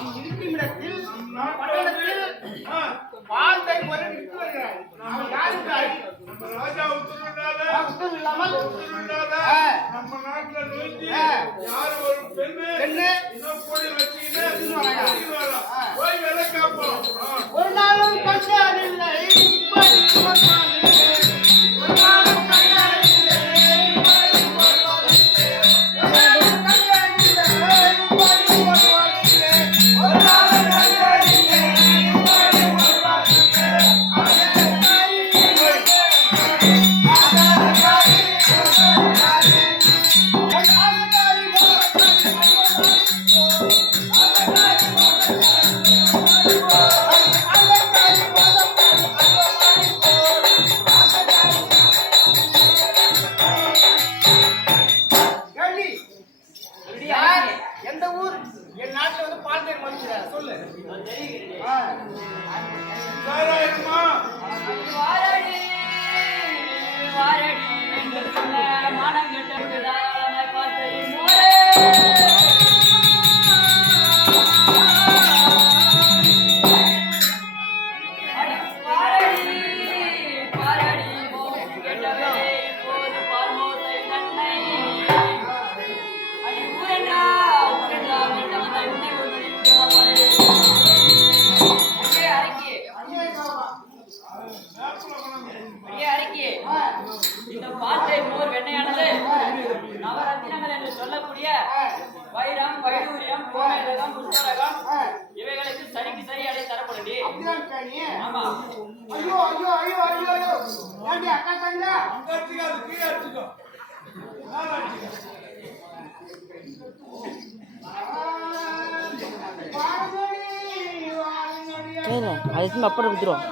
இடத்தில் பட்டணத்தில் வாழ்க்கை முறை நிறுத்தி வருகிறார். அவன் யாருக்காய் ராஜா உத்தரவு இல்லாமல் நம்ம நாட்டுல நோக்கி யாரு ஒரு பெண்ணு இன்னும் கூடி வச்சுக்கிட்டு போய் வேலை காப்போம். ஒரு நாளும் கண்டாரில்லை எந்த ஊர்? என் நாட்டுல வந்து பால்தேர் மனுஷன் சொல்லு. மானம் கெட்ட இந்த பாட்டை மோர் வெண்ணையானது நவரத்தினங்கள் என்று சொல்லக்கூடிய வைரம், வைடூரியம், கோமேதகம், புஷ்பரகம் இவைகளுக்கு சரிக்கு சரி அடை தரப்படுது. ஆமா. ஐயோ ஐயோ ஐயோ ஐயோ ஐயோ ஏண்டி அக்கா தங்க அங்கத்துக்கு அது கீழே எடுத்துக்கோ. அதுக்கு அப்புறம் வித்துருவோம்.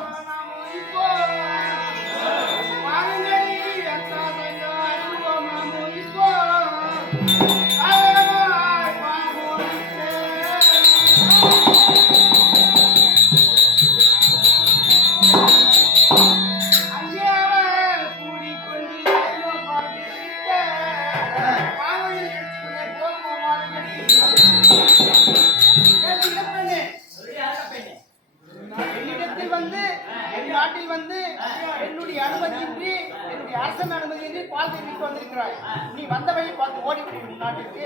நாட்டில் வந்து என்னுடைய அனுமதியின்றி என்னுடைய அரசன் அனுமதியின்றி பால் தேடிட்டு வந்திருக்கிறாய். நீ வந்த வழி பார்த்து ஓடி விடு நாட்டுக்கு.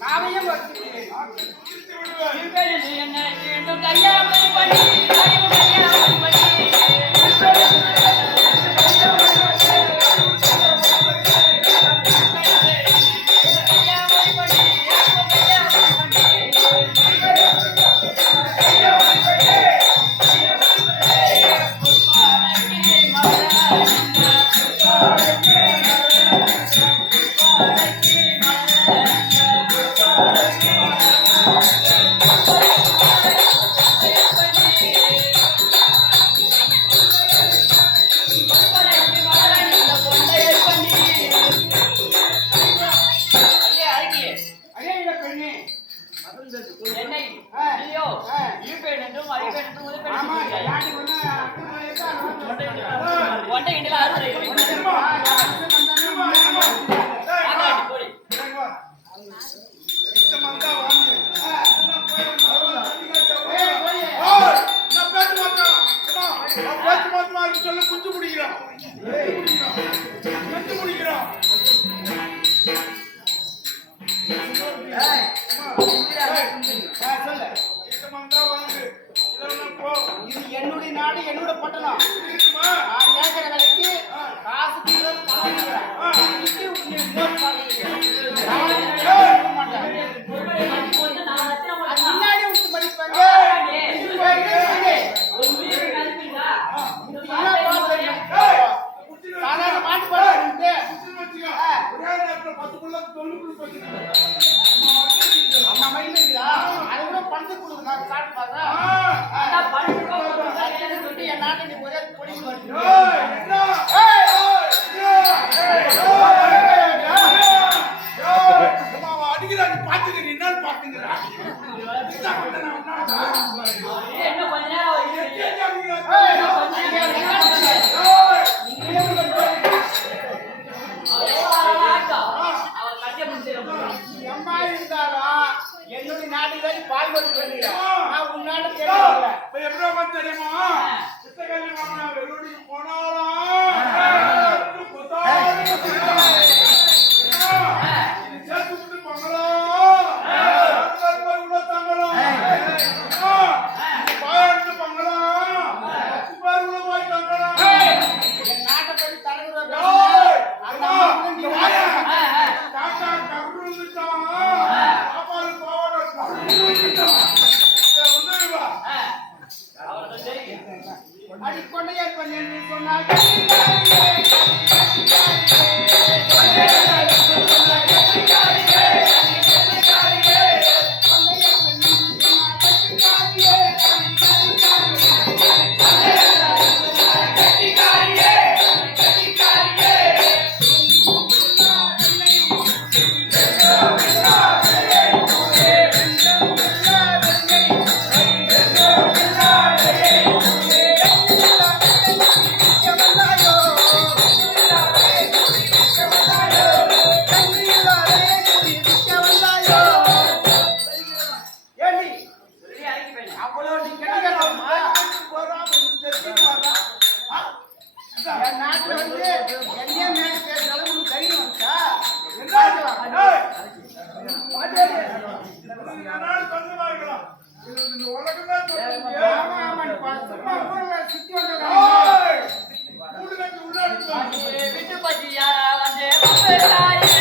நாவையும் என்ன வேண்டும் கல்யாணம் பண்ணி கல்யாணம் பண்ணி என்னை நீயோ ஈப்பேன் என்றும் அடிப்பேன் என்றும் ஒன்றை இண்டில அறுவடை சொல்ல குஞ்சு பிடிக்கிறான் குஞ்சு பிடிக்கிறான் இது என்னுடைய நாடு என்னோட பட்டணம் நான் கேட்கிற விலைக்கு காசு தீவிரம் பணம் முன்னாடி விட்டு படிப்பாங்க சாதாரண மாட்டு பாட்டு அம்மா மயில் இருக்குதா அது கூட பணத்து கொடுக்கு நான் சாப்பிட்டு பார்த்தேன் என் நாட்டை நீ ஒரே பொடி அடிக்கிறான் பாத்துக்கிறேன் என்ன பாத்துக்கிறேன் என்ன கொஞ்ச நேரம் அவர் கட்டிய முடிச்சிடும் அம்மா இருந்தாலும் என்னுடைய நாட்டுக்கு பால் கொடுத்து வந்துக்கிறேன் நான் உன் நாட்டு கேட்கல எப்படி தெரியுமா புத்தகங்கள் வாங்கினா வெள்ளூடிக்கு போனாலும் சேர்த்து விட்டு பங்களாம் உள்ள தங்கலாம் பாயத்து பங்களாம் உள்ள போய் தங்கலாம் என் நாட்டை பற்றி தலைவர் காக்கா கரு வந்துட்டான் பாப்பாரு பாவாட அவர் தெரியும் அடி கொண்டையார் பண்ணி சொன்னாங்க என் நாட்டுல வந்து என்னையே மேல பேசுற அளவுக்கு உனக்கு தைரியம் வந்துச்சா? ஆமா, ஆமா, நீ சும்மா ஊர்ல சுத்தி வந்திருக்காங்க. விட்டு பச்சியா வந்து தாயே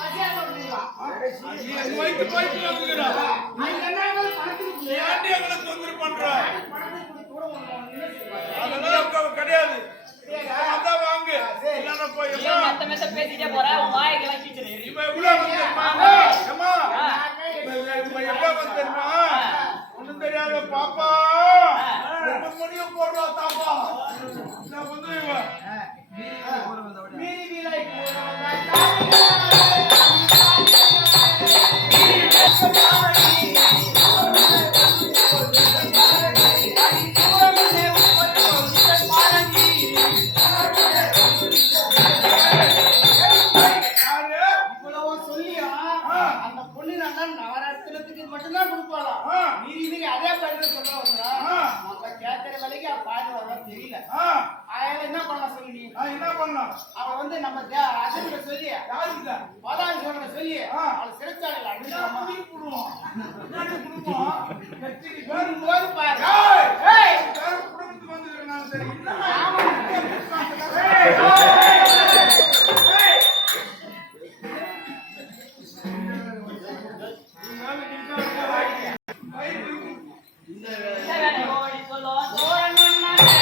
பசியா சொல்றீங்களா? நீ வயித்து போயிட்டு வந்துக்கிறா. அது என்ன ஆனாலும் பணத்துக்கு ஏன்டி எங்களை தொந்தரவு பண்ற? பணத்துக்கு கூட ஒண்ணு செய்வாங்க. அதெல்லாம் கிடையாது. அதான் வாங்கு. இல்லைன்னா போய் ஏன் மெத்த மெத்த பேசிட்டே போற? உன் வாய்க்கெல்லாம் கீச்சுரு. இப்ப எவ்வளவு வந்து தெரியுமா? ஏம்மா, இப்ப எவ்வளவு வந்து தெரியுமா? ஒண்ணும் தெரியாத பாப்பா 2 மணியும் போடுவா தாப்பா. நான் வந்து இவன் மீறி வீலை போறவங்க இவ்வளவு சொல்லியா அந்த பொண்ணு நல்லா நவரத்தினத்துக்கு மட்டும்தான் கொடுப்பாளாம். மீறி அதே பயிர் சொல்ல வந்தா நம்ம கேட்கிற வேலைக்கு அவ பாட்டு வர தெரியல. அதனால என்ன பண்ண சொல்லி நீ என்ன பண்ணலாம்? அவ வந்து நம்ம அசைவ சொல்லி யாருக்கிட்ட? வாதாடி சொல்ற சொல்லி அவளை சிறைச்சாலையில் அடிச்சாமா குடும்பம் வரும்போது பாரு குடும்பத்துக்கு வந்துருக்கேன் சரி. ஓடி சொல்லும் சோழன் மன்னனே,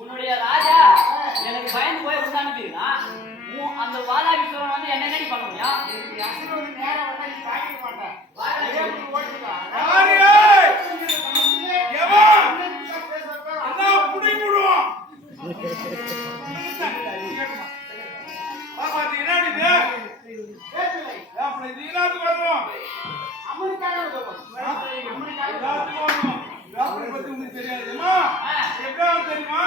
உன்னுடைய ராஜா எனக்கு பயந்து போய் உள்ள அனுப்பியிருக்கான். அந்த வாதாபி சோழன் வந்து என்ன என்னடி பண்ண முடியும்? அசைவம் நேரம் வந்தா நீ தாங்கிக்க மாட்டேன் ஓடிக்கலாம். அமெரிக்காக உதவும். தெரியாதுமா எவ்வளவு தெரியுமா?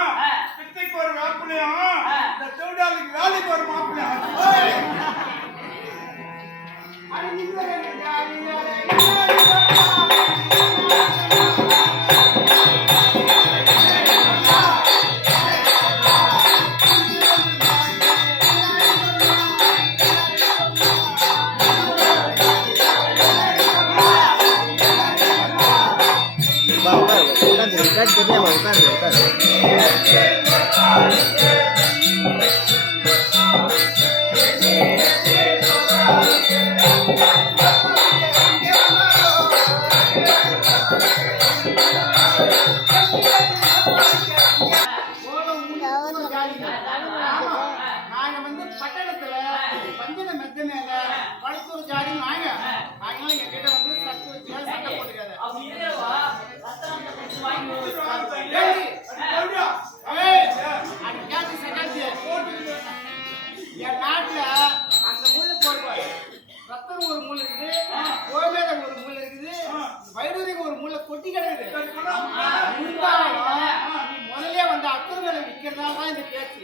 பித்தைக்கு ஒரு வேப்பிலையும் இந்த தொழிலாளிக்கு வேலைக்கு ஒரு மாப்பிள்ளையும். நாங்க வந்து பட்டணத்துல பஞ்சன மெத்த மேல பழுத்தூர் ஜாதி நாங்க அதனால எங்கிட்ட வந்து சட்டு வச்சு சண்டை போட்டுக்காது. அப்படி இருக்கிறவா ரத்தம் குடிச்சு வாங்கி என் நாட்டுல அந்த மூலை போடுவாரு. ரத்தம் ஒரு மூலை இருக்குது, கோமேத ஒரு மூலை இருக்குது, வைடூரியம் ஒரு மூலை கொட்டி கிடக்குது. இருந்தாலும் நீ முதல்ல வந்து அத்தர் மேல விற்கிறதால தான் இந்த பேச்சு.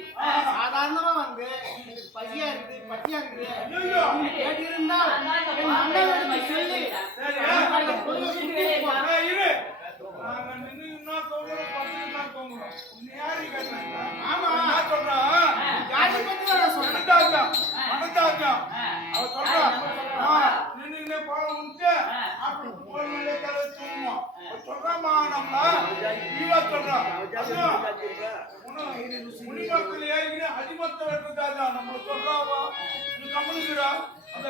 சாதாரணமா வந்து எனக்கு பசியா இருக்குது, பட்டியா இருக்குது கேட்டு இருந்தால் என் அண்ணன் சொல்லி அந்த பொருளை சுத்தி ஆமா சொல்றான் ஜாதி பத்தி நான் சொல்றேன். அவ சொல்றா நின்னு பாலம் உண்டு அப்படி போல்மலே கலை தூங்குவோம். சொல்றாமா நம்மளா நீவா சொல்றா முனிமத்தில் ஏறி அடிமத்த வெட்டுதாதா நம்மள சொல்றாவா நீ கம்முனுக்குறா அந்த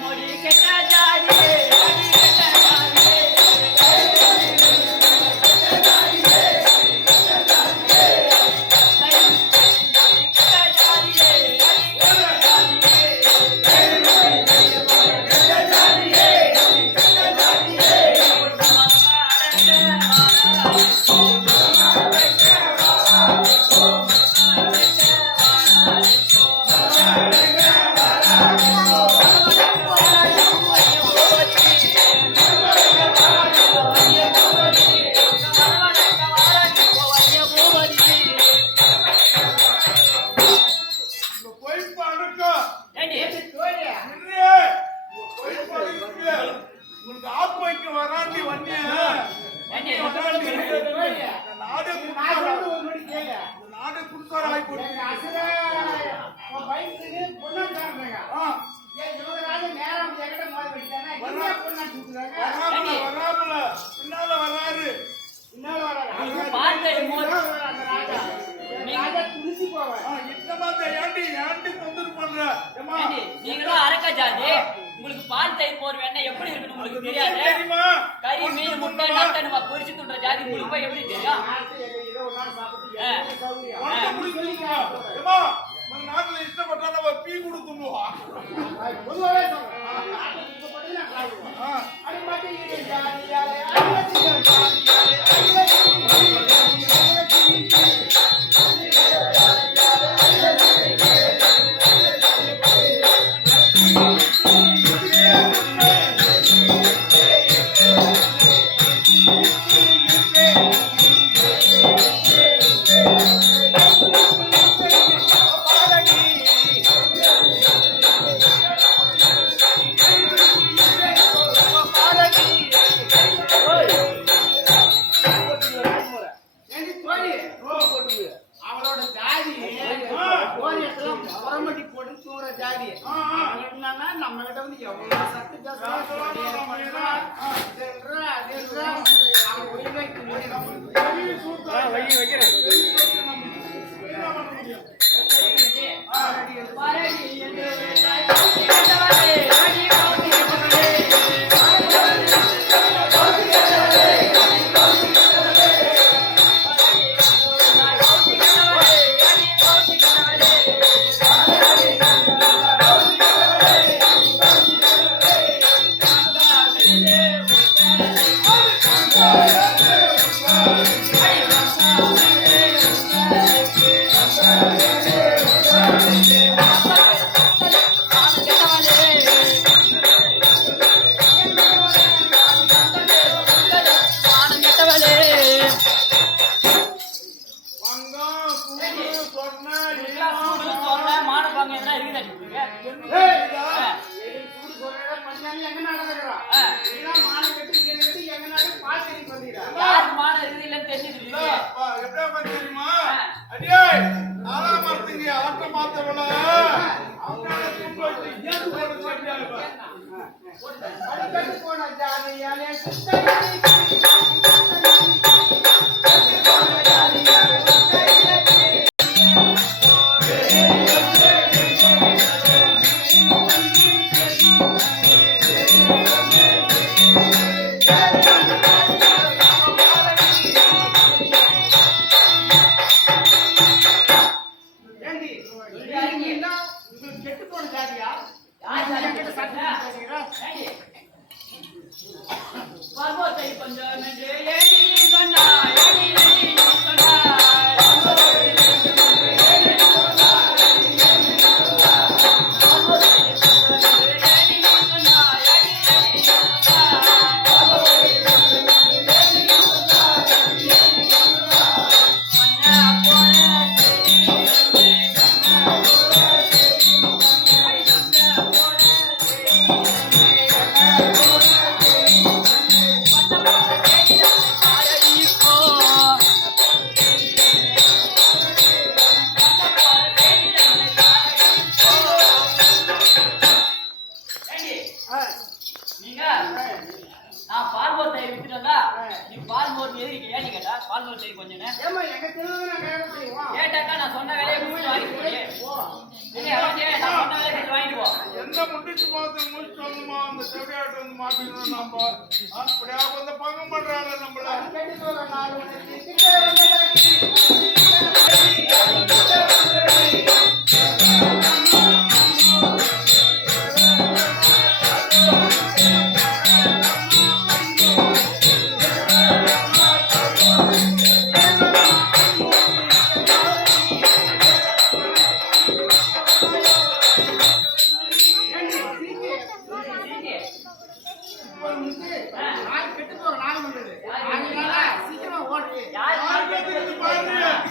மொழி கெட்ட ஜாடியே வழியா? இந்த நாடு நான் சொல்றது ஒரு மணி கேளு. இந்த நாடு குடுத்தார ஆகி போச்சு. எங்க அசுர உன் வயசுக்கு பொண்ணாட்டாங்க. ஏன் இவங்களால நேரம் என்கிட்ட மோதி வச்சானா என்ன பொண்ணாட்டு விட்டுறாங்க? வராமல பின்னால வராரு. இன்னொரு வராங்க. பார்த்து மோதி. அந்த ராஜா. ராஜா துணிச்சு போவேன். இன்னமா ஏண்டி தொந்தரவு பண்ற? ஏம்மா, ஏண்டி, நீங்களும் அரக்க ஜாதி. உங்களுக்கு பால் தயிர் மோர் வேணா எப்படி இருக்குன்னு உங்களுக்கு தெரியாது. தெரியுமா? கறி மீன் முட்டை நட்டை நம்ம பொரிச்சு துண்ற ஜாதி உங்களுக்கு போய் எப்படி தெரியும்? நாட்டு ஏதோ ஒரு நாள் சாப்பிட்டு எவ்வளவு சௌகரியம். உனக்கு பிடிச்சிருக்கா? ஏம்மா, நம்ம நாட்டுல இஷ்டப்பட்டா நம்ம பீ கொடுத்துருவா. பொதுவாவே சொல்றேன். நாட்டுக்கு இப்ப மட்டும் நான் சாப்பிடுவேன். அது மட்டும் இது ஜாதியாலே அடியாலே அவளோட ஜாதி கோரியெல்லாம் புறமட்டி போட்டு தூர ஜாதி என்னன்னா நம்ம கிட்ட வந்து எவ்வளவு சத்து தெரியுமா? அடியே ஆலாமரத்துக்கு ஆட்ட மாத்தவள அவனால துன்ப வச்சு ஏன் போட சொல்லியா? அடிக்கடி போன ஜாதியாலே நான் பால்மோர் தயிர் வித்துட்டா நீ பால்மோர் எதிரிக்கு ஏன்னு கேட்டா பால்மோர் தயிர் கொஞ்சம் கேட்டாக்கா நான் சொன்ன வேலையை முடிச்சு வாங்கிட்டு நான் சொன்ன வேலையை கொஞ்சம் வாங்கிட்டு போ. எந்த முடிச்சு பார்த்து முடிச்சு சொல்லணுமா அந்த செவியாட்டு வந்து மாட்டிக்கணும் நம்ம அப்படியா கொஞ்சம் பங்கம் பண்றாங்க நம்மள கெட்டு போக நாள் வந்தது சீக்கிரமா ஓடுது பாரு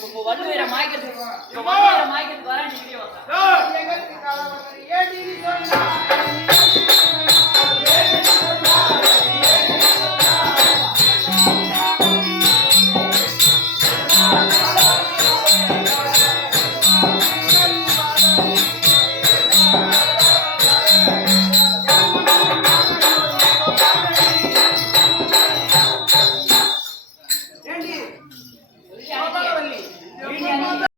இப்ப வள்ளுவரை மாய்க்கிறதுக்கு வரேன் டிகிரி வந்தேன் டேய், எங்களுக்கு கலவரம் ஏடி சொன்னா